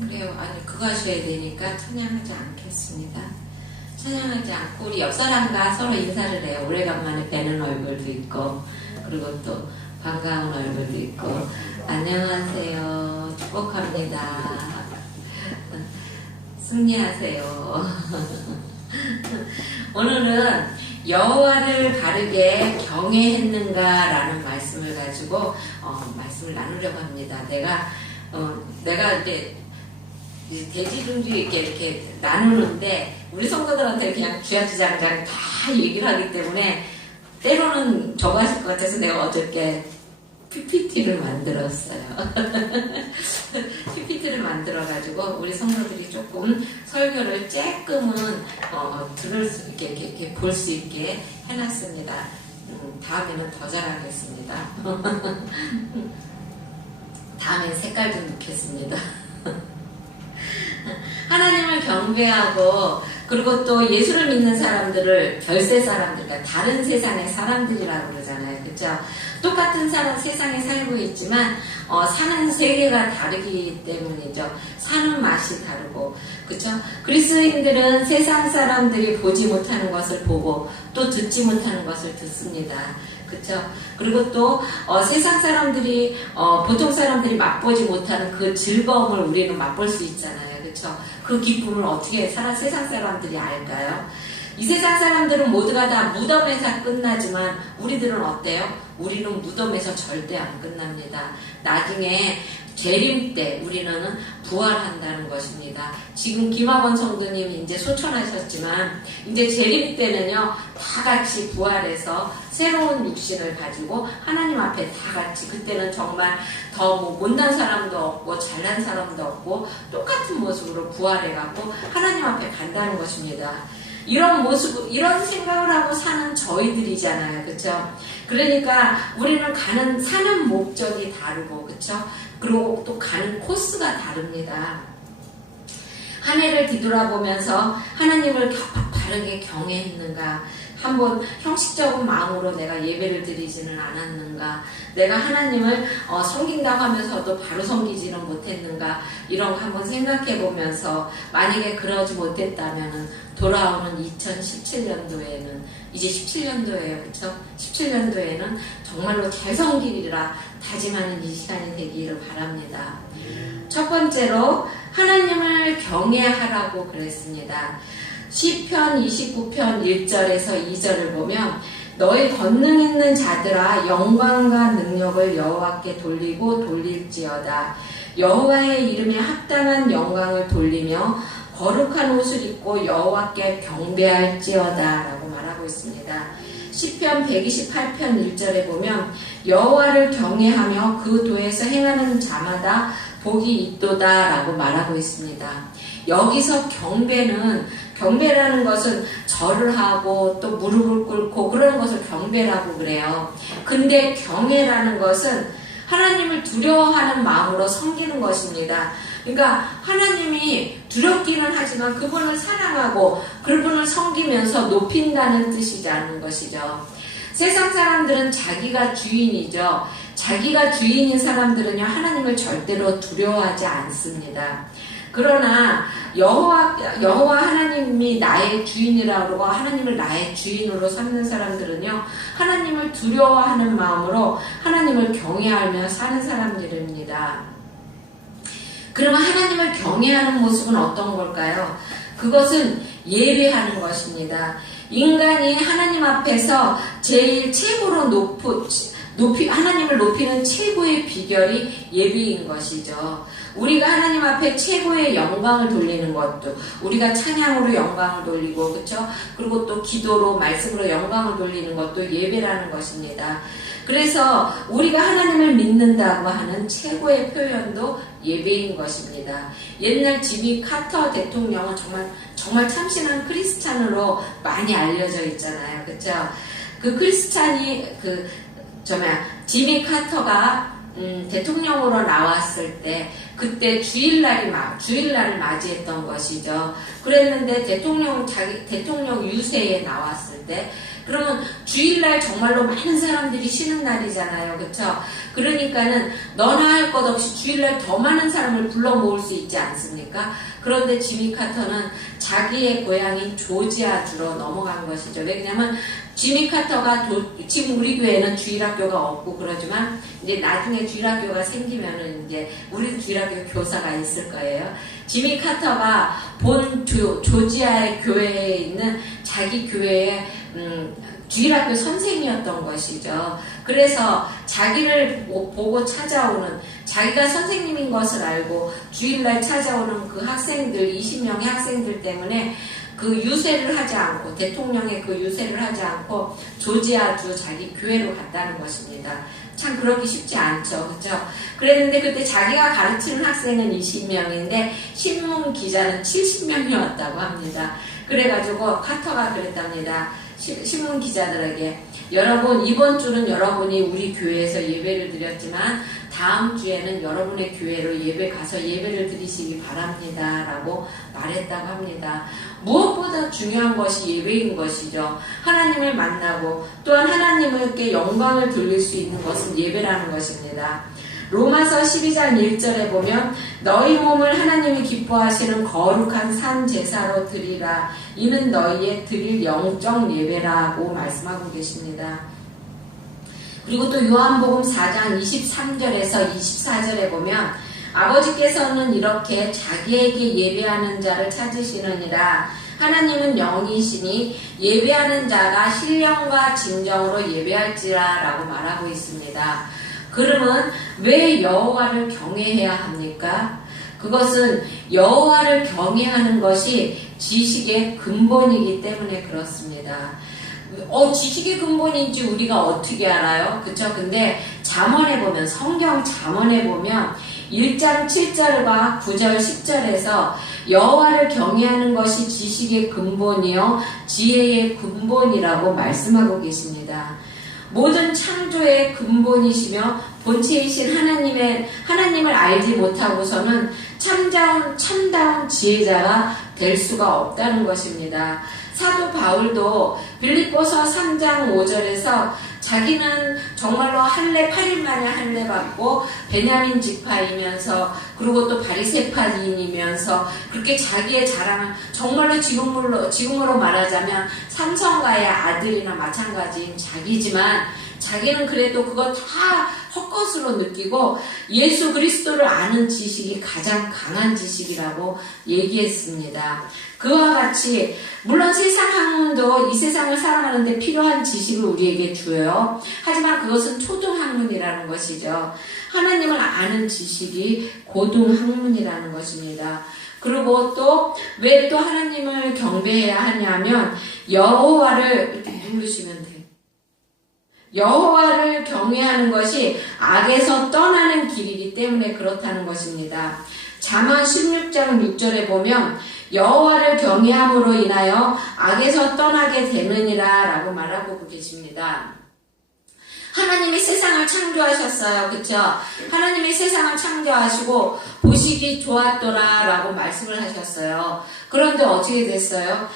그래요. 아니, 그거 하셔야 되니까 찬양하지 않겠습니다. 찬양하지 않고 우리 옆 사람과 서로 인사를 해요. 오래간만에 뵈는 얼굴도 있고, 그리고 또 반가운 얼굴도 있고, 안녕하세요. 축복합니다. 승리하세요. 오늘은 여호와를 바르게 경외했는가라는 말씀을 가지고 말씀을 나누려고 합니다. 내가 이제 대지중지 이렇게 나누는데 우리 성도들한테 그냥 주야주장장 다 얘기를 하기 때문에 때로는 저거 하실 것 같아서 내가 어저께 PPT를 만들었어요. PPT를 만들어가지고 우리 성도들이 조금 설교를 조금은 이렇게 볼 수 있게 해놨습니다. 다음에는 더 잘하겠습니다. 다음엔 색깔 좀 넣겠습니다. 하나님을 경배하고 그리고 또 예수를 믿는 사람들을 별세 사람들, 그러니까 다른 세상의 사람들이라고 그러잖아요. 그렇죠? 똑같은 세상에 살고 있지만 사는 세계가 다르기 때문이죠. 사는 맛이 다르고, 그렇죠? 그리스도인들은 세상 사람들이 보지 못하는 것을 보고 또 듣지 못하는 것을 듣습니다. 그렇죠? 그리고 또 세상 사람들이 보통 사람들이 맛보지 못하는 그 즐거움을 우리는 맛볼 수 있잖아요. 그렇죠? 그 기쁨을 어떻게 세상 사람들이 알까요? 이 세상 사람들은 모두가 다 무덤에서 끝나지만 우리들은 어때요? 우리는 무덤에서 절대 안 끝납니다. 나중에 재림 때 우리는 부활한다는 것입니다. 지금 김학원 성도님이 이제 소천하셨지만 이제 재림 때는요 다 같이 부활해서 새로운 육신을 가지고 하나님 앞에 다 같이, 그때는 정말 더 못난 사람도 없고 잘난 사람도 없고 똑같은 모습으로 부활해갖고 하나님 앞에 간다는 것입니다. 이런 모습, 이런 생각을 하고 사는 저희들이잖아요. 그쵸? 그러니까 우리는 사는 목적이 다르고, 그쵸? 그리고 또 가는 코스가 다릅니다. 한 해를 뒤돌아보면서 하나님을 바르게 경외했는가? 한번 형식적인 마음으로 내가 예배를 드리지는 않았는가? 내가 하나님을 섬긴다고 하면서도 바로 섬기지는 못했는가? 이런 거 한번 생각해 보면서 만약에 그러지 못했다면 돌아오는 2017년도에는 이제 17년도예요. 그쵸? 17년도에는 정말로 잘 섬기리라 다짐하는 이 시간이 되기를 바랍니다. 첫 번째로 하나님을 경외하라고 그랬습니다. 시편 29편 1절에서 2절을 보면 너희 권능 있는 자들아 영광과 능력을 여호와께 돌리고 돌릴지어다. 여호와의 이름에 합당한 영광을 돌리며 거룩한 옷을 입고 여호와께 경배할지어다 라고 말하고 있습니다. 시편 128편 1절에 보면 여호와를 경외하며 그 도에서 행하는 자마다 복이 있도다 라고 말하고 있습니다. 여기서 경배라는 것은 절을 하고 또 무릎을 꿇고 그런 것을 경배라고 그래요. 근데 경외라는 것은 하나님을 두려워하는 마음으로 섬기는 것입니다. 그러니까 하나님이 두렵기는 하지만 그분을 사랑하고 그분을 섬기면서 높인다는 뜻이지 않는 것이죠. 세상 사람들은 자기가 주인이죠. 자기가 주인인 사람들은요 하나님을 절대로 두려워하지 않습니다. 그러나 여호와 하나님이 나의 주인이라고 하나님을 나의 주인으로 삼는 사람들은요 하나님을 두려워하는 마음으로 하나님을 경외하며 사는 사람들입니다. 그러면 하나님을 경외하는 모습은 어떤 걸까요? 그것은 예배하는 것입니다. 인간이 하나님 앞에서 제일 최고로 하나님을 높이는 최고의 비결이 예배인 것이죠. 우리가 하나님 앞에 최고의 영광을 돌리는 것도, 우리가 찬양으로 영광을 돌리고, 그쵸? 그리고 또 기도로, 말씀으로 영광을 돌리는 것도 예배라는 것입니다. 그래서 우리가 하나님을 믿는다고 하는 최고의 표현도 예배인 것입니다. 옛날 지미 카터 대통령은 정말 참신한 크리스찬으로 많이 알려져 있잖아요. 그쵸? 그 크리스찬이, 지미 카터가 대통령으로 나왔을 때 그때 주일날을 맞이했던 것이죠. 그랬는데 대통령 유세에 나왔을 때 그러면 주일날 정말로 많은 사람들이 쉬는 날이잖아요. 그쵸? 그러니까는 너나 할 것 없이 주일날 더 많은 사람을 불러 모을 수 있지 않습니까? 그런데 지미 카터는 자기의 고향인 조지아주로 넘어간 것이죠. 왜냐면 지미 카터가 지금 우리 교회는 주일학교가 없고 그러지만 이제 나중에 주일학교가 생기면은 이제 우리 주일학교 교사가 있을 거예요. 지미 카터가 본 조지아의 교회에 있는 자기 교회의 주일학교 선생이었던 것이죠. 그래서 자기를 보고 찾아오는, 자기가 선생님인 것을 알고 주일날 찾아오는 그 학생들, 20명의 학생들 때문에 그 유세를 하지 않고, 대통령의 그 유세를 하지 않고 조지아주 자기 교회로 갔다는 것입니다. 참 그러기 쉽지 않죠. 그렇죠? 그랬는데 그때 자기가 가르치는 학생은 20명인데 신문 기자는 70명이었다고 합니다. 그래가지고 카터가 그랬답니다. 신문 기자들에게, 여러분 이번 주는 여러분이 우리 교회에서 예배를 드렸지만 다음 주에는 여러분의 교회로 가서 예배를 드리시기 바랍니다 라고 말했다고 합니다. 무엇보다 중요한 것이 예배인 것이죠. 하나님을 만나고 또한 하나님께 영광을 돌릴 수 있는 것은 예배라는 것입니다. 로마서 12장 1절에 보면 너희 몸을 하나님이 기뻐하시는 거룩한 산 제사로 드리라. 이는 너희의 드릴 영적 예배라고 말씀하고 계십니다. 그리고 또 요한복음 4장 23절에서 24절에 보면 아버지께서는 이렇게 자기에게 예배하는 자를 찾으시느니라. 하나님은 영이시니 예배하는 자가 신령과 진정으로 예배할지라 라고 말하고 있습니다. 그러면 왜 여호와를 경외해야 합니까? 그것은 여호와를 경외하는 것이 지식의 근본이기 때문에 그렇습니다. 지식의 근본인지 우리가 어떻게 알아요? 그쵸? 근데 잠언에 보면, 성경 잠언에 보면 1장 7절과 9절 10절에서 여호와를 경외하는 것이 지식의 근본이요 지혜의 근본이라고 말씀하고 계십니다. 모든 창조의 근본이시며 본체이신 하나님을 알지 못하고서는 참다운 지혜자가 될 수가 없다는 것입니다. 사도 바울도 빌립보서 3장 5절에서 자기는 정말로 8일 만에 할례 받고 베냐민 지파이면서 그리고 또 바리새파인이면서 그렇게 자기의 자랑을 정말로 지금으로 말하자면 삼성가의 아들이나 마찬가지인 자기지만 자기는 그래도 그거 다 헛것으로 느끼고 예수 그리스도를 아는 지식이 가장 강한 지식이라고 얘기했습니다. 그와 같이 물론 세상 학문도 이 세상을 살아가는데 필요한 지식을 우리에게 줘요. 하지만 그것은 초등학문이라는 것이죠. 하나님을 아는 지식이 고등학문이라는 것입니다. 그리고 또 왜 또 하나님을 경배해야 하냐면 여호와를 이렇게 누르시면 돼요. 여호와를 경외하는 것이 악에서 떠나는 길이기 때문에 그렇다는 것입니다. 잠언 16장 6절에 보면 여호와를 경외함으로 인하여 악에서 떠나게 되느니라 라고 말하고 계십니다. 하나님이 세상을 창조하셨어요. 그쵸? 하나님이 세상을 창조하시고 보시기 좋았더라 라고 말씀을 하셨어요. 그런데 어떻게 됐어요?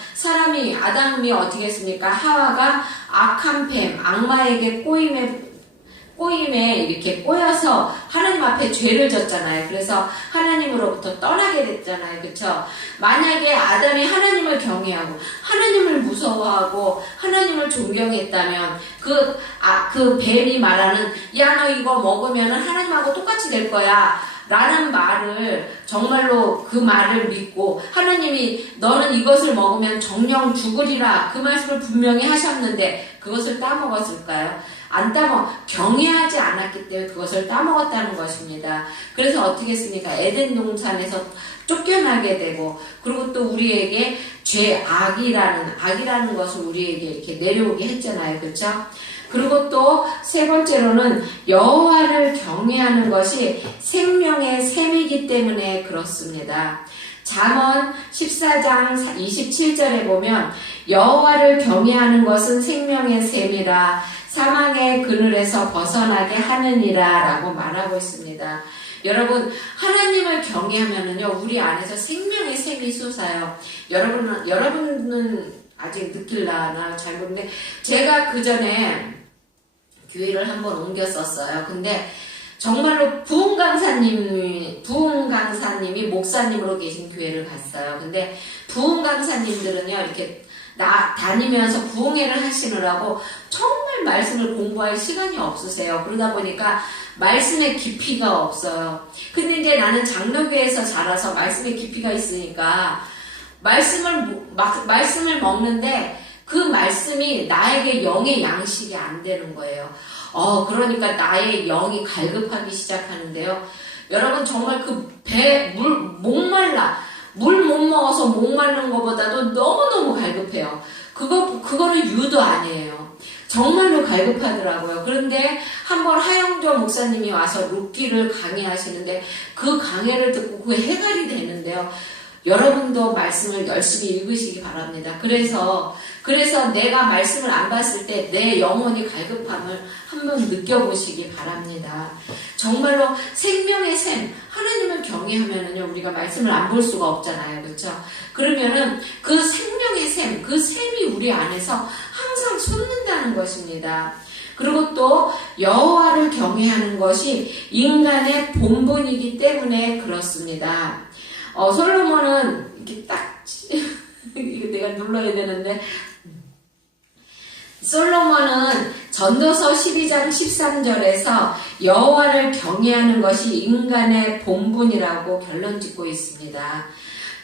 아담이 어떻게 했습니까? 하와가 악한 뱀, 악마에게 꼬임에 이렇게 꼬여서 하나님 앞에 죄를 졌잖아요. 그래서 하나님으로부터 떠나게 됐잖아요. 그쵸? 만약에 아담이 하나님을 경외하고 하나님을 무서워하고 하나님을 존경했다면 그 뱀이 말하는 야 너 이거 먹으면 하나님하고 똑같이 될 거야 라는 말을 정말로 그 말을 믿고 하나님이 너는 이것을 먹으면 정령 죽으리라 그 말씀을 분명히 하셨는데 그것을 따먹었을까요? 안 경외하지 않았기 때문에 그것을 따먹었다는 것입니다. 그래서 어떻게 했습니까? 에덴 동산에서 쫓겨나게 되고 그리고 또 우리에게 악이라는 것을 우리에게 이렇게 내려오게 했잖아요. 그렇죠? 그리고 또 세 번째로는 여호와를 경외하는 것이 생명의 셈이기 때문에 그렇습니다. 잠언 14장 27절에 보면 여호와를 경외하는 것은 생명의 셈이라 사망의 그늘에서 벗어나게 하느니라 라고 말하고 있습니다. 여러분 하나님을 경외하면은요 우리 안에서 생명의 셈이 솟아요. 여러분은 아직 느낄라나 잘 모르는데 제가 그 전에 교회를 한번 옮겼었어요. 근데 정말로 부흥 강사님이 목사님으로 계신 교회를 갔어요. 근데 부흥 강사님들은요, 이렇게 다니면서 부흥회를 하시느라고 정말 말씀을 공부할 시간이 없으세요. 그러다 보니까 말씀의 깊이가 없어요. 근데 이제 나는 장로교회에서 자라서 말씀의 깊이가 있으니까 말씀을 먹는데 그 말씀이 나에게 영의 양식이 안 되는 거예요. 그러니까 나의 영이 갈급하기 시작하는데요. 여러분 정말 물 못 먹어서 목마른 것보다도 너무너무 갈급해요. 그거는 유도 아니에요. 정말로 갈급하더라고요. 그런데 한번 하영조 목사님이 와서 룻기를 강의하시는데 그 강의를 듣고 그게 해결이 되는데요. 여러분도 말씀을 열심히 읽으시기 바랍니다. 그래서 내가 말씀을 안 봤을 때 내 영혼이 갈급함을 한번 느껴보시기 바랍니다. 정말로 생명의 샘, 하나님을 경외하면은요, 우리가 말씀을 안 볼 수가 없잖아요. 그렇죠? 그러면은 그 생명의 샘, 그 샘이 우리 안에서 항상 솟는다는 것입니다. 그리고 또 여호와를 경외하는 것이 인간의 본분이기 때문에 그렇습니다. 솔로몬은 이렇게 딱 이거 내가 눌러야 되는데 솔로몬은 전도서 12장 13절에서 여호와를 경외하는 것이 인간의 본분이라고 결론짓고 있습니다.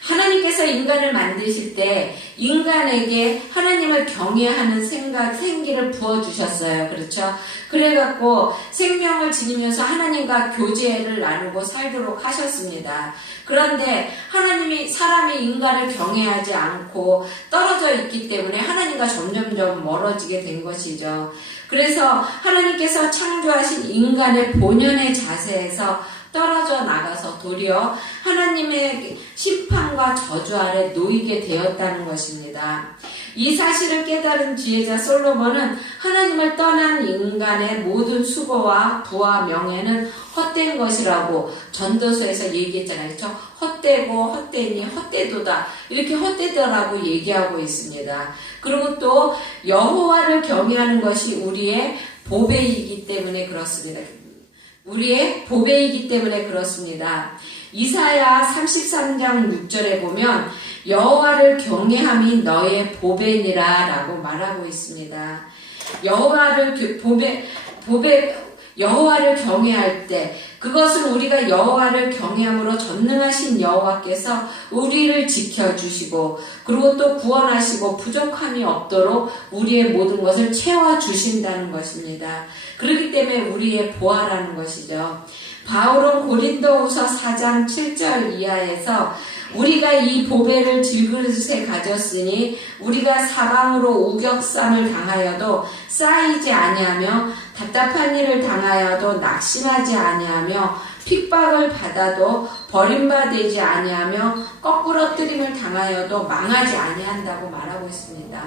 하나님께서 인간을 만드실 때 인간에게 하나님을 경외하는 생기를 부어주셨어요. 그렇죠? 그래갖고 생명을 지니면서 하나님과 교제를 나누고 살도록 하셨습니다. 그런데 사람이 인간을 경외하지 않고 떨어져 있기 때문에 하나님과 점점점 멀어지게 된 것이죠. 그래서 하나님께서 창조하신 인간의 본연의 자세에서 떨어져 나가서 도리어 하나님의 심판과 저주 아래 놓이게 되었다는 것입니다. 이 사실을 깨달은 지혜자 솔로몬은 하나님을 떠난 인간의 모든 수고와 부와 명예는 헛된 것이라고 전도서에서 얘기했잖아요. 그렇죠? 헛되고 헛되니 헛되도다. 이렇게 헛되더라고 얘기하고 있습니다. 그리고 또 여호와를 경외하는 것이 우리의 보배이기 때문에 그렇습니다. 이사야 33장 6절에 보면 여호와를 경외함이 너의 보배니라 라고 말하고 있습니다. 여호와를 경외할 때 그것은 우리가 여호와를 경외함으로 전능하신 여호와께서 우리를 지켜주시고 그리고 또 구원하시고 부족함이 없도록 우리의 모든 것을 채워주신다는 것입니다. 그렇기 때문에 우리의 보아라는 것이죠. 바울은 고린도후서 4장 7절 이하에서 우리가 이 보배를 질그릇에 가졌으니 우리가 사방으로 우격삼을 당하여도 쌓이지 아니하며 답답한 일을 당하여도 낙심하지 아니하며 핍박을 받아도 버림받지 아니하며 거꾸러뜨림을 당하여도 망하지 아니한다고 말하고 있습니다.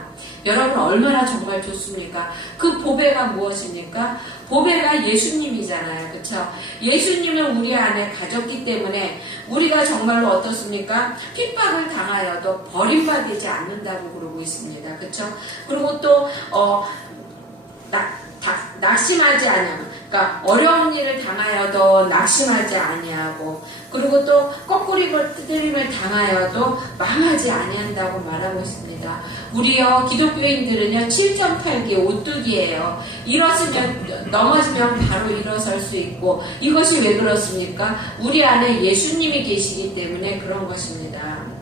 여러분 얼마나 정말 좋습니까? 그 보배가 무엇입니까? 보배가 예수님이잖아요. 그렇죠? 예수님을 우리 안에 가졌기 때문에 우리가 정말로 어떻습니까? 핍박을 당하여도 버림받지 않는다고 그러고 있습니다. 그렇죠? 그리고 또 낙심하지 아니하고, 그러니까 어려운 일을 당하여도 낙심하지 아니하고, 그리고 또 거꾸리를 당하여도 망하지 아니한다고 말하고 있습니다. 우리요 기독교인들은요 7.8개 오뚜기예요. 넘어지면 바로 일어설 수 있고, 이것이 왜 그렇습니까? 우리 안에 예수님이 계시기 때문에 그런 것입니다.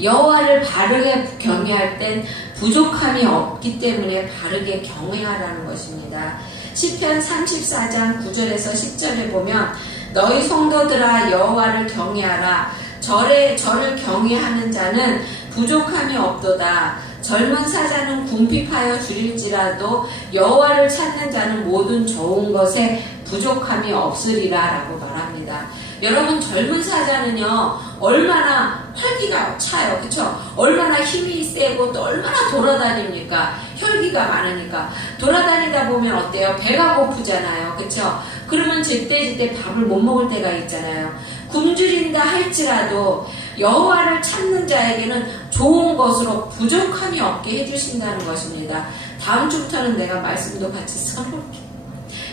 여호와를 바르게 경외할 땐 부족함이 없기 때문에 바르게 경외하라는 것입니다. 시편 34장 9절에서 10절에 보면 너희 성도들아 여호와를 경외하라. 저를 경외하는 자는 부족함이 없도다. 젊은 사자는 궁핍하여 줄일지라도 여호와를 찾는 자는 모든 좋은 것에 부족함이 없으리라 라고 말합니다. 여러분 젊은 사자는요 얼마나 활기가 차요. 그쵸? 얼마나 힘이 세고 또 얼마나 돌아다닙니까? 혈기가 많으니까 돌아다니다 보면 어때요? 배가 고프잖아요. 그쵸? 그러면 제때 밥을 못 먹을 때가 있잖아요. 굶주린다 할지라도 여호와를 찾는 자에게는 좋은 것으로 부족함이 없게 해주신다는 것입니다. 다음 주부터는 내가 말씀도 같이 써놓을게요.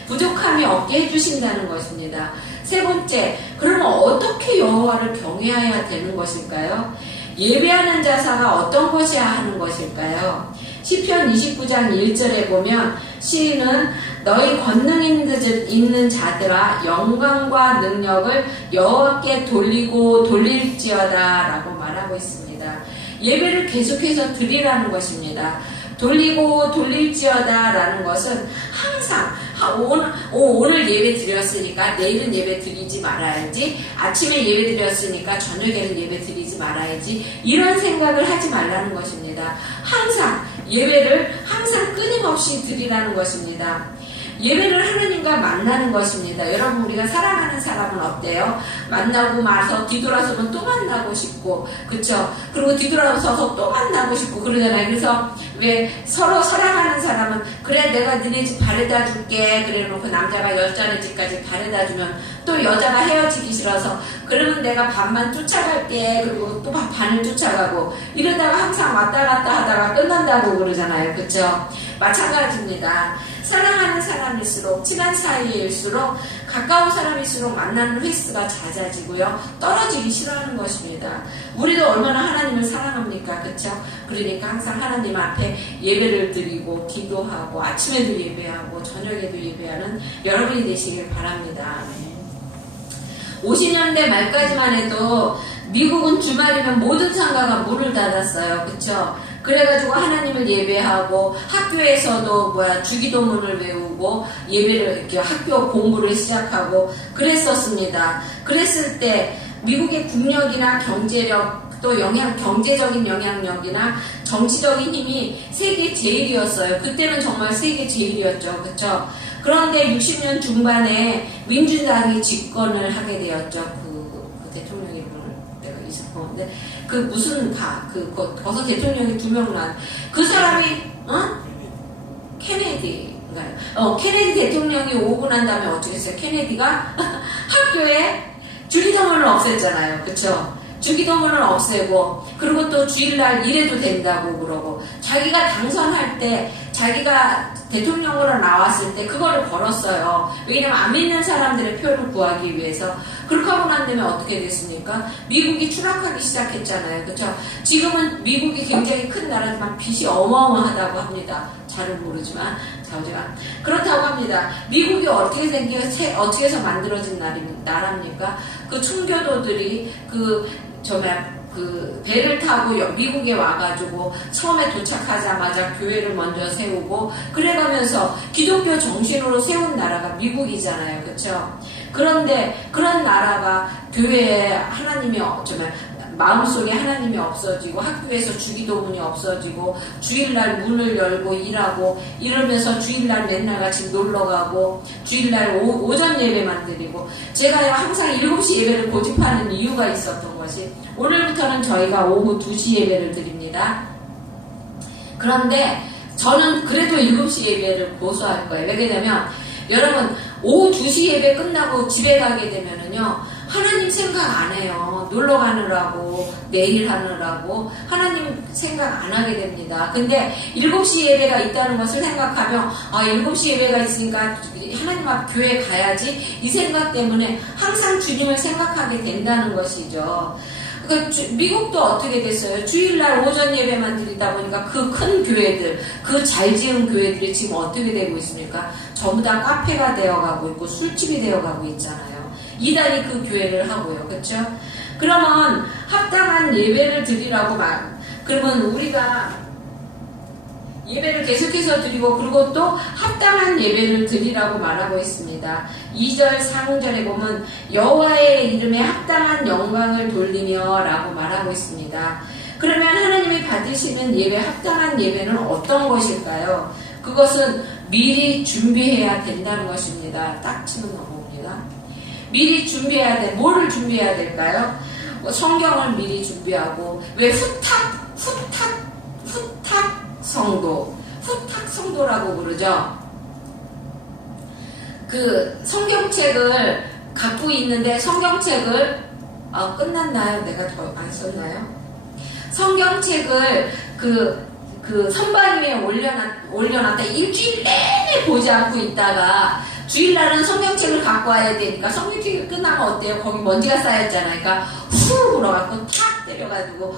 부족함이 없게 해주신다는 것입니다. 세 번째, 그러면 어떻게 여호와를 경외해야 되는 것일까요? 예배하는 자사가 어떤 것이야 하는 것일까요? 시편 29장 1절에 보면 시인은 너희 권능 있는 자들아 영광과 능력을 여호와께 돌리고 돌릴지어다 라고 말하고 있습니다. 예배를 계속해서 드리라는 것입니다. 돌리고 돌릴지어다 라는 것은 항상 오늘 예배 드렸으니까 내일은 예배 드리지 말아야지, 아침에 예배 드렸으니까 저녁에는 예배 드리지 말아야지, 이런 생각을 하지 말라는 것입니다. 항상 예배를 항상 끊임없이 드리라는 것입니다. 예배를 하나님과 만나는 것입니다. 여러분, 우리가 사랑하는 사람은 어때요? 만나고 마서 뒤돌아서면 또 만나고 싶고, 그쵸? 그리고 뒤돌아서서 또 만나고 싶고 그러잖아요. 그래서 왜 서로 사랑하는 사람은 그래 내가 니네 집 바래다 줄게 그래 놓고 남자가 여자네 집까지 바래다 주면 또 여자가 헤어지기 싫어서 그러면 내가 반만 쫓아갈게 그리고 또 반을 쫓아가고 이러다가 항상 왔다 갔다 하다가 끝난다고 그러잖아요. 그쵸? 마찬가지입니다. 사랑하는 사람일수록, 친한 사이일수록, 가까운 사람일수록 만나는 횟수가 잦아지고요. 떨어지기 싫어하는 것입니다. 우리도 얼마나 하나님을 사랑합니까? 그쵸? 그러니까 항상 하나님 앞에 예배를 드리고 기도하고 아침에도 예배하고 저녁에도 예배하는 여러분이 되시길 바랍니다. 50년대 말까지만 해도 미국은 주말이면 모든 상가가 문을 닫았어요. 그쵸? 그래가지고 하나님을 예배하고 학교에서도 주기도문을 외우고 예배를 이렇게 학교 공부를 시작하고 그랬었습니다. 그랬을 때 미국의 국력이나 경제력 또 경제적인 영향력이나 정치적인 힘이 세계 제일이었어요. 그때는 정말 세계 제일이었죠. 그쵸? 그런데 60년 중반에 민주당이 집권을 하게 되었죠. 그 대통령 이름을 내가 잊었는데 거기서 대통령이 2명 난 그 사람이 케네디인가요? 케네디 대통령이 오고 난 다음에 어떻게 했어요? 케네디가 학교에 주기도문을 없앴잖아요. 그쵸? 주기도문을 없애고 그리고 또 주일날 일해도 된다고 그러고 자기가 당선할 때 자기가 대통령으로 나왔을 때 그거를 걸었어요. 왜냐면 안 믿는 사람들의 표를 구하기 위해서. 그렇게 하고 난 다음에 어떻게 됐습니까? 미국이 추락하기 시작했잖아요. 그렇죠? 지금은 미국이 굉장히 큰 나라지만 빚이 어마어마하다고 합니다. 잘은 모르지만 자우지만 그렇다고 합니다. 미국이 어떻게 해서 만들어진 나라입니까? 그 청교도들이 배를 타고 미국에 와가지고 처음에 도착하자마자 교회를 먼저 세우고 그래가면서 기독교 정신으로 세운 나라가 미국이잖아요. 그렇죠? 그런데 그런 나라가 교회에 하나님이 마음속에 하나님이 없어지고 학교에서 주기도문이 없어지고 주일날 문을 열고 일하고 이러면서 주일날 맨날 같이 놀러가고 주일날 오전 예배만 드리고 제가 항상 7시 예배를 고집하는 이유가 있었던 것이 오늘부터는 저희가 오후 2시 예배를 드립니다. 그런데 저는 그래도 7시 예배를 고수할 거예요. 왜냐면 여러분 오후 2시 예배 끝나고 집에 가게 되면은요 하나님 생각 안 해요. 놀러 가느라고 내일 하느라고 하나님 생각 안 하게 됩니다. 근데 7시 예배가 있다는 것을 생각하면 7시 예배가 있으니까 하나님 앞 교회 가야지 이 생각 때문에 항상 주님을 생각하게 된다는 것이죠. 그러니까 미국도 어떻게 됐어요? 주일날 오전 예배만 드리다 보니까 그 큰 교회들, 그 잘 지은 교회들이 지금 어떻게 되고 있습니까? 전부 다 카페가 되어가고 있고 술집이 되어가고 있잖아요. 이달이 그 교회를 하고요. 그렇죠? 그러면 합당한 예배를 드리라고 그러면 우리가 예배를 계속해서 드리고 그리고 또 합당한 예배를 드리라고 말하고 있습니다. 2절, 3절에 보면 여호와의 이름에 합당한 영광을 돌리며 라고 말하고 있습니다. 그러면 하나님이 받으시는 예배, 합당한 예배는 어떤 것일까요? 그것은 미리 준비해야 된다는 것입니다. 딱 치면 넘어옵니다. 미리 준비해야 돼. 뭐를 준비해야 될까요? 성경을 미리 준비하고 왜 후탁 성도라고 그러죠. 그 성경책을 갖고 있는데 성경책을 끝났나요? 내가 더 안 썼나요? 성경책을 그 선반 위에 올려놨다 일주일 내내 보지 않고 있다가 주일날은 성경책을 갖고 와야 되니까 성경책이 끝나면 어때요? 거기 먼지가 쌓였잖아요. 그러니까 후 불어갖고 탁 때려가지고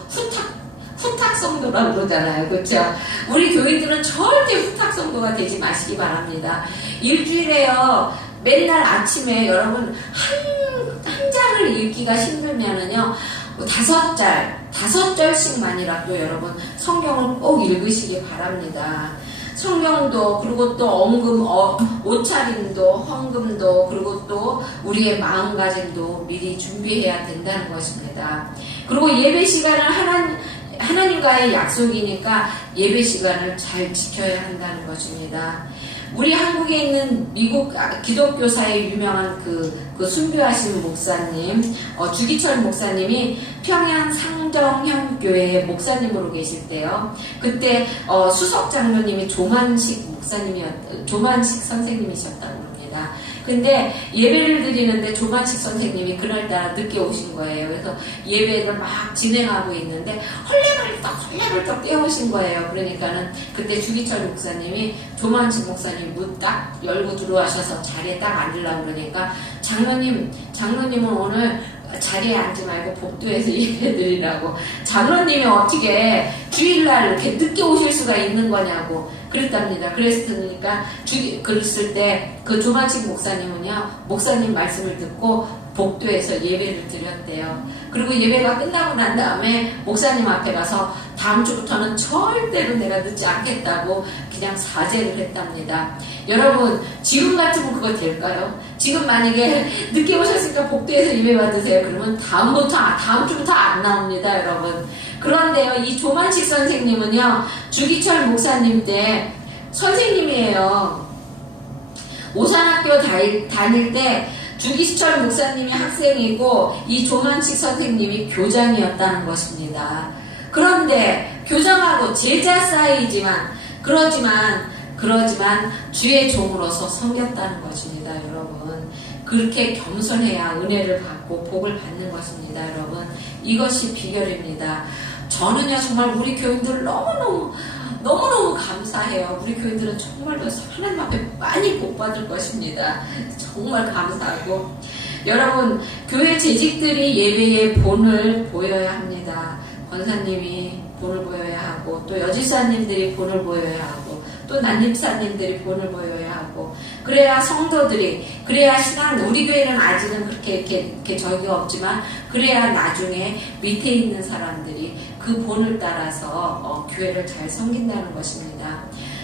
후탁 성도라고 그러잖아요. 그렇죠? 우리 교인들은 절대 후탁 성도가 되지 마시기 바랍니다. 일주일에요. 맨날 아침에 여러분 한 장을 읽기가 힘들면은요. 5절씩만이라도 여러분 성경을 꼭 읽으시기 바랍니다. 성경도 그리고 또 옷차림도 헌금도 그리고 또 우리의 마음가짐도 미리 준비해야 된다는 것입니다. 그리고 예배 시간은 하나님과의 약속이니까 예배 시간을 잘 지켜야 한다는 것입니다. 우리 한국에 있는 미국 기독교사의 유명한 그 순교하신 목사님, 주기철 목사님이 평양 상정형 교회의 목사님으로 계실 때요. 그때 수석 장로님이 조만식 선생님이셨다고 합니다. 근데 예배를 드리는데 조만식 선생님이 그날따라 늦게 오신 거예요. 그래서 예배를 막 진행하고 있는데 헐레벌떡 깨우신 거예요. 그러니까는 그때 주기철 목사님이 조만식 목사님 문 딱 열고 들어와셔서 자리에 딱 앉으려고 그러니까 장로님은 오늘 자리에 앉지 말고 복도에서 예배 드리라고. 장로님이 어떻게 주일날 이렇게 늦게 오실 수가 있는 거냐고 그랬답니다. 그랬으니까 그랬을 때 그 조만식 목사님은요, 목사님 말씀을 듣고 복도에서 예배를 드렸대요. 그리고 예배가 끝나고 난 다음에 목사님 앞에 가서 다음 주부터는 절대로 내가 늦지 않겠다고 그냥 사죄를 했답니다. 여러분, 지금 같으면 그거 될까요? 지금 만약에 늦게 오셨으니까 복도에서 예배 받으세요. 그러면 다음 주부터 안 나옵니다, 여러분. 그런데요, 이 조만식 선생님은요, 주기철 목사님 때 선생님이에요. 오산학교 다닐 때 주기철 목사님이 학생이고 이 조만식 선생님이 교장이었다는 것입니다. 그런데 교장하고 제자 사이지만 그러지만 주의 종으로서 섬겼다는 것입니다, 여러분. 그렇게 겸손해야 은혜를 받고 복을 받는 것입니다, 여러분. 이것이 비결입니다. 저는요, 정말 우리 교인들 너무너무 감사해요. 우리 교인들은 정말로 하나님 앞에 많이 복 받을 것입니다. 정말 감사하고. 여러분, 교회 재직들이 예배에 본을 보여야 합니다. 권사님이 본을 보여야 하고, 또 여지사님들이 본을 보여야 하고, 또 난립사님들이 본을 보여야 하고, 그래야 성도들이, 그래야 우리 교회는 아직은 이렇게 적이 없지만, 그래야 나중에 밑에 있는 사람들이 그 본을 따라서 교회를 잘 섬긴다는 것입니다.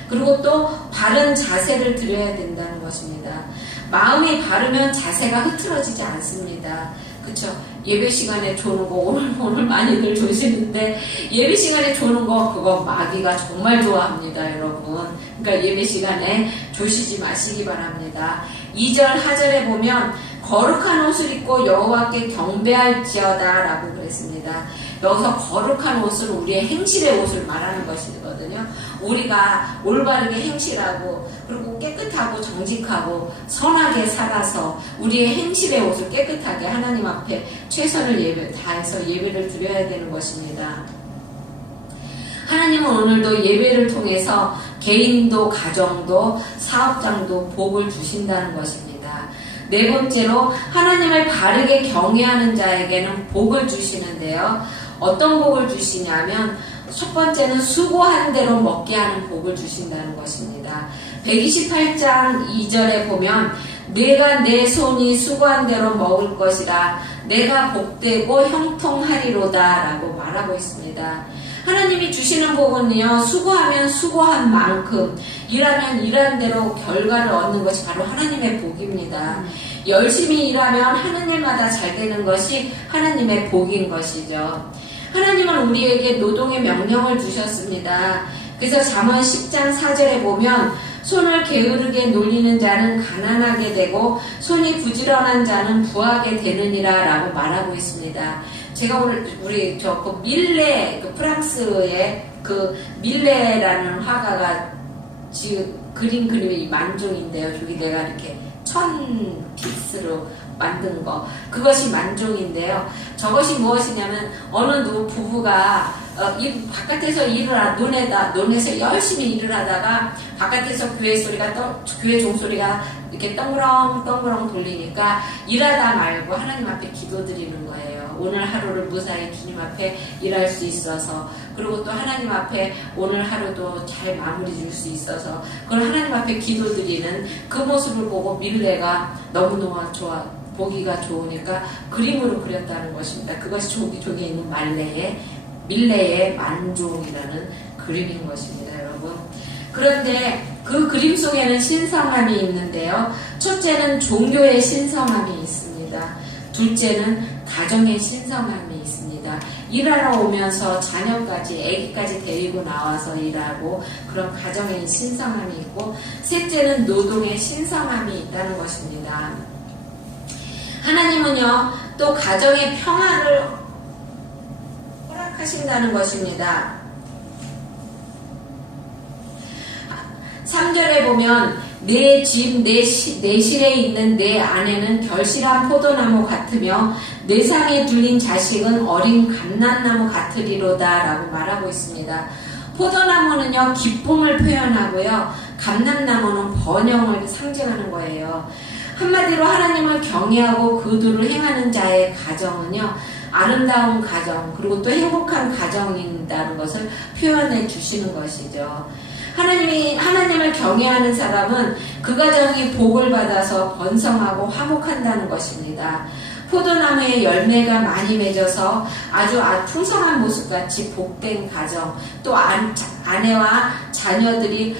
그리고 또 바른 자세를 들여야 된다는 것입니다. 마음이 바르면 자세가 흐트러지지 않습니다. 그쵸? 예배 시간에 조는 거 오늘 많이들 조시는데 예배 시간에 조는 거 그거 마귀가 정말 좋아합니다, 여러분. 그러니까 예배 시간에 조시지 마시기 바랍니다. 2절 하절에 보면 거룩한 옷을 입고 여호와께 경배할지어다 라고 그랬습니다. 여기서 거룩한 옷은 우리의 행실의 옷을 말하는 것이거든요. 우리가 올바르게 행실하고 그리고 깨끗하고 정직하고 선하게 살아서 우리의 행실의 옷을 깨끗하게 하나님 앞에 최선을 다해서 예배를 드려야 되는 것입니다. 하나님은 오늘도 예배를 통해서 개인도 가정도 사업장도 복을 주신다는 것입니다. 네 번째로 하나님을 바르게 경외하는 자에게는 복을 주시는데요. 어떤 복을 주시냐면 첫 번째는 수고한 대로 먹게 하는 복을 주신다는 것입니다. 128장 2절에 보면 내가 내 손이 수고한 대로 먹을 것이라 내가 복되고 형통하리로다 라고 말하고 있습니다. 하나님이 주시는 복은요, 수고하면 수고한 만큼, 일하면 일한 대로 결과를 얻는 것이 바로 하나님의 복입니다. 열심히 일하면 하는 일마다 잘 되는 것이 하나님의 복인 것이죠. 하나님은 우리에게 노동의 명령을 주셨습니다. 그래서 잠언 10장 4절에 보면 손을 게으르게 놀리는 자는 가난하게 되고 손이 부지런한 자는 부하게 되느니라 라고 말하고 있습니다. 제가 오늘 우리 그 밀레, 프랑스의 그 밀레라는 화가가 지금 그림이 만종인데요. 저기 내가 이렇게 천 피스로 만든 거, 그것이 만종인데요. 저것이 무엇이냐면 어느 부부가 바깥에서 논에서 열심히 일을 하다가 바깥에서 교회 종소리가 이렇게 덩그렁 돌리니까 일하다 말고 하나님 앞에 기도드리는 거예요. 오늘 하루를 무사히 주님 앞에 일할 수 있어서, 그리고 또 하나님 앞에 오늘 하루도 잘 마무리 줄 수 있어서, 그걸 하나님 앞에 기도드리는 그 모습을 보고 밀레가 너무너무 보기가 좋으니까 그림으로 그렸다는 것입니다. 그것이 종이에 있는 밀레의 만종이라는 그림인 것입니다, 여러분. 그런데 그 그림 속에는 신성함이 있는데요. 첫째는 종교의 신성함이 있습니다. 둘째는 가정의 신성함이 있습니다. 일하러 오면서 아기까지 데리고 나와서 일하고 그런 가정의 신성함이 있고, 셋째는 노동의 신성함이 있다는 것입니다. 하나님은요, 또 가정의 평화를 허락하신다는 것입니다. 3절에 보면 내 집 내 실에 있는 내 아내는 결실한 포도나무 같으며 내 상에 둘린 자식은 어린 감람나무 같으리로다 라고 말하고 있습니다. 포도나무는요, 기쁨을 표현하고요, 감람나무는 번영을 상징하는 거예요. 한마디로 하나님을 경외하고 그 도를 행하는 자의 가정은요, 아름다운 가정, 그리고 또 행복한 가정이라는 것을 표현해 주시는 것이죠. 하나님을 경외하는 사람은 그 가정이 복을 받아서 번성하고 화목한다는 것입니다. 포도나무에 열매가 많이 맺어서 아주 풍성한 모습같이 복된 가정, 또 아내가 자녀를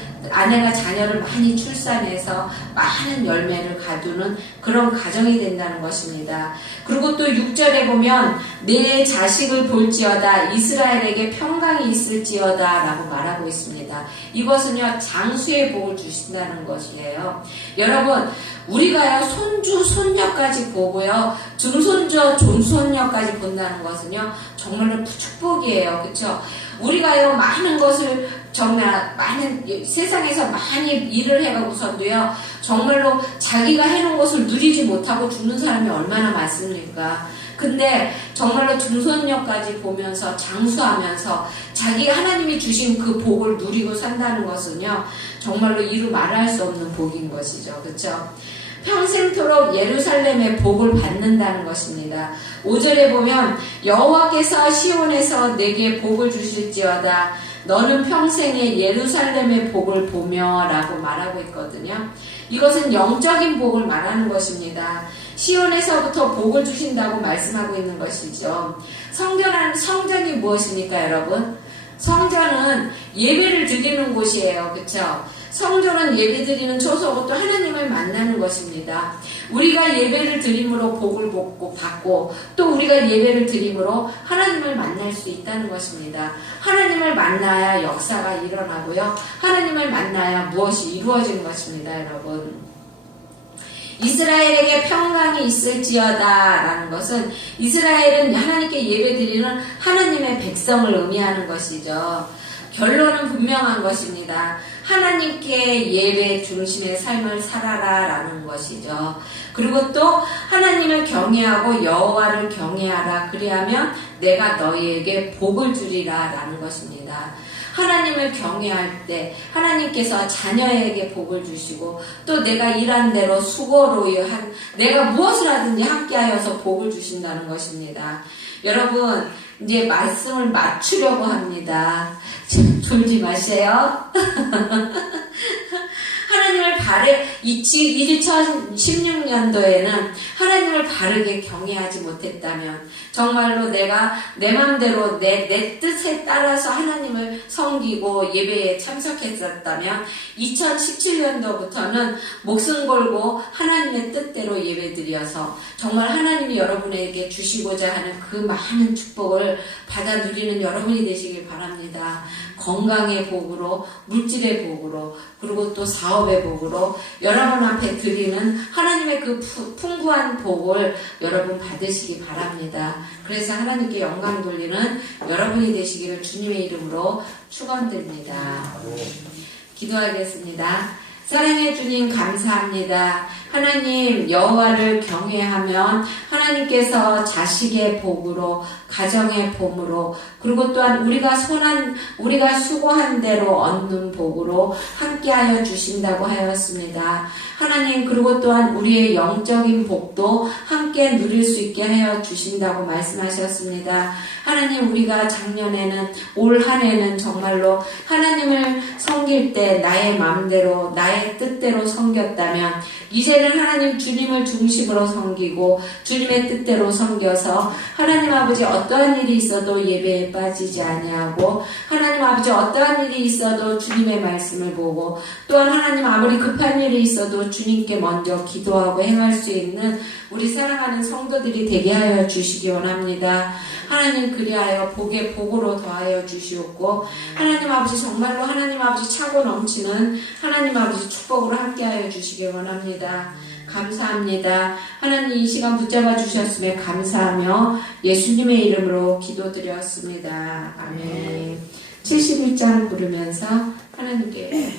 많이 출산해서 많은 열매를 가두는 그런 가정이 된다는 것입니다. 그리고 또 6절에 보면 내 자식을 볼지어다 이스라엘에게 평강이 있을지어다 라고 말하고 있습니다. 이것은요, 장수의 복을 주신다는 것이에요. 여러분, 우리가요, 손주, 손녀까지 보고요, 증손주, 존손녀까지 본다는 것은요, 정말로 축복이에요. 그렇죠? 우리가요, 많은 것을 세상에서 많이 일을 해가고서도요, 정말로 자기가 해놓은 것을 누리지 못하고 죽는 사람이 얼마나 많습니까? 근데 정말로 증손녀까지 보면서 장수하면서 하나님이 주신 그 복을 누리고 산다는 것은요, 정말로 이루 말할 수 없는 복인 것이죠. 그렇죠? 평생토록 예루살렘의 복을 받는다는 것입니다. 5절에 보면 여호와께서 시온에서 내게 복을 주실지어다 너는 평생에 예루살렘의 복을 보며 라고 말하고 있거든요. 이것은 영적인 복을 말하는 것입니다. 시온에서부터 복을 주신다고 말씀하고 있는 것이죠. 성전이 무엇입니까, 여러분? 성전은 예배를 드리는 곳이에요. 그렇죠? 성전은 예배드리는 처소고 또 하나님을 만나는 것입니다. 우리가 예배를 드림으로 복을 받고 또 우리가 예배를 드림으로 하나님을 만날 수 있다는 것입니다. 하나님을 만나야 역사가 일어나고요. 하나님을 만나야 무엇이 이루어지는 것입니다, 여러분. 이스라엘에게 평강이 있을지어다 라는 것은 이스라엘은 하나님께 예배드리는 하나님의 백성을 의미하는 것이죠. 결론은 분명한 것입니다. 하나님께 예배 중심의 삶을 살아라 라는 것이죠. 그리고 또 하나님을 경외하고 여호와를 경외하라 그리하면 내가 너희에게 복을 주리라 라는 것입니다. 하나님을 경외할 때 하나님께서 자녀에게 복을 주시고 또 내가 일한 대로 수고로 내가 무엇을 하든지 함께하여서 복을 주신다는 것입니다. 여러분, 이제 말씀을 맞추려고 합니다. 졸지 마세요. 하나님을 2016년도에는 하나님을 바르게 경외하지 못했다면 정말로 내가 내 맘대로 내 뜻에 따라서 하나님을 섬기고 예배에 참석했었다면 2017년도부터는 목숨 걸고 하나님의 뜻대로 예배드려서 정말 하나님이 여러분에게 주시고자 하는 그 많은 축복을 받아 누리는 여러분이 되시길 바랍니다. 건강의 복으로, 물질의 복으로, 그리고 또 사업의 복으로 여러분 앞에 드리는 하나님의 그 풍부한 복을 여러분 받으시기 바랍니다. 그래서 하나님께 영광 돌리는 여러분이 되시기를 주님의 이름으로 축원드립니다. 기도하겠습니다. 사랑해 주님 감사합니다. 하나님 여호와를 경외하면 하나님께서 자식의 복으로 가정의 복으로 그리고 또한 우리가 수고한 대로 얻는 복으로 함께하여 주신다고 하였습니다. 하나님 그리고 또한 우리의 영적인 복도 함께 누릴 수 있게 하여 주신다고 말씀하셨습니다. 하나님 우리가 작년에는 올 한 해는 정말로 하나님을 섬길 때 나의 마음대로 나의 뜻대로 섬겼다면 이제는 하나님 주님을 중심으로 섬기고 주님의 뜻대로 섬겨서 하나님 아버지 어떠한 일이 있어도 예배에 빠지지 아니하고 하나님 아버지 어떠한 일이 있어도 주님의 말씀을 보고 또한 하나님 아무리 급한 일이 있어도 주님께 먼저 기도하고 행할 수 있는 우리 사랑하는 성도들이 되게 하여 주시기 원합니다. 하나님 그리하여 복에 복으로 더하여 주시옵고 하나님 아버지 정말로 하나님 아버지 차고 넘치는 하나님 아버지 축복으로 함께하여 주시기 원합니다. 감사합니다. 하나님 이 시간 붙잡아 주셨음에 감사하며 예수님의 이름으로 기도드렸습니다. 아멘. 71장 부르면서 하나님께